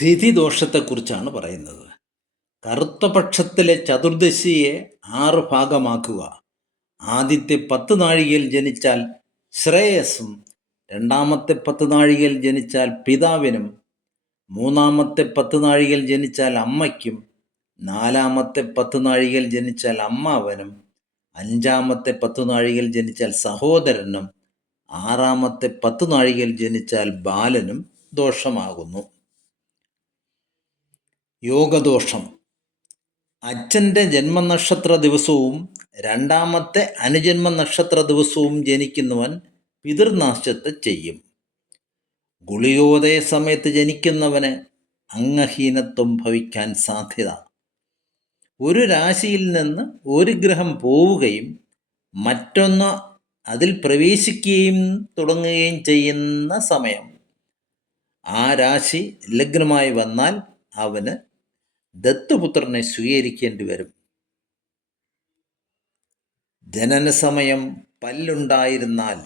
സ്ഥിതിദോഷത്തെക്കുറിച്ചാണ് പറയുന്നത്. കറുത്ത പക്ഷത്തിലെ ചതുർദശിയെ ആറ് ഭാഗമാക്കുക. ആദ്യത്തെ പത്ത് നാഴികയിൽ ജനിച്ചാൽ ശ്രേയസ്സും രണ്ടാമത്തെ പത്ത് നാഴികയിൽ ജനിച്ചാൽ പിതാവിനും മൂന്നാമത്തെ പത്ത് നാഴികയിൽ ജനിച്ചാൽ അമ്മയ്ക്കും നാലാമത്തെ പത്ത് നാഴികയിൽ ജനിച്ചാൽ അമ്മാവനും അഞ്ചാമത്തെ പത്ത് നാഴികയിൽ ജനിച്ചാൽ സഹോദരനും ആറാമത്തെ പത്ത് നാഴികയിൽ ജനിച്ചാൽ ബാലനും ദോഷമാകുന്നു. യോഗദോഷം. അച്ഛന്റെ ജന്മനക്ഷത്ര ദിവസവും രണ്ടാമത്തെ അനുജന്മ നക്ഷത്ര ദിവസവും ജനിക്കുന്നവൻ പിതൃനാശത്തെ ചെയ്യും. ഗുളിയോദയ സമയത്ത് ജനിക്കുന്നവന് അംഗഹീനത്വം ഭവിക്കാൻ സാധ്യത. ഒരു രാശിയിൽ നിന്ന് ഒരു ഗ്രഹം പോവുകയും മറ്റൊന്ന് അതിൽ പ്രവേശിക്കുകയും തുടങ്ങുകയും ചെയ്യുന്ന സമയം. ആ രാശി ലഗ്നമായി വന്നാൽ അവന് ദത്തുപുത്രനെ സ്വീകരിക്കേണ്ടി വരും. ജനന സമയം പല്ലുണ്ടായിരുന്നാൽ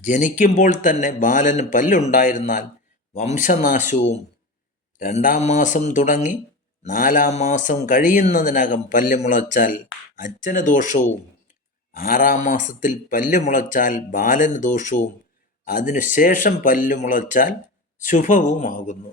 ജനിക്കുമ്പോൾ തന്നെ ബാലന് പല്ലുണ്ടായിരുന്നാൽ വംശനാശവും രണ്ടാം മാസം തുടങ്ങി നാലാം മാസം കഴിയുന്നതിനകം പല്ല് മുളച്ചാൽ അച്ഛന് ദോഷവും ആറാം മാസത്തിൽ പല്ല് മുളച്ചാൽ ബാലന് ദോഷവും അതിനുശേഷം പല്ല് മുളച്ചാൽ ശുഭവുമാകുന്നു.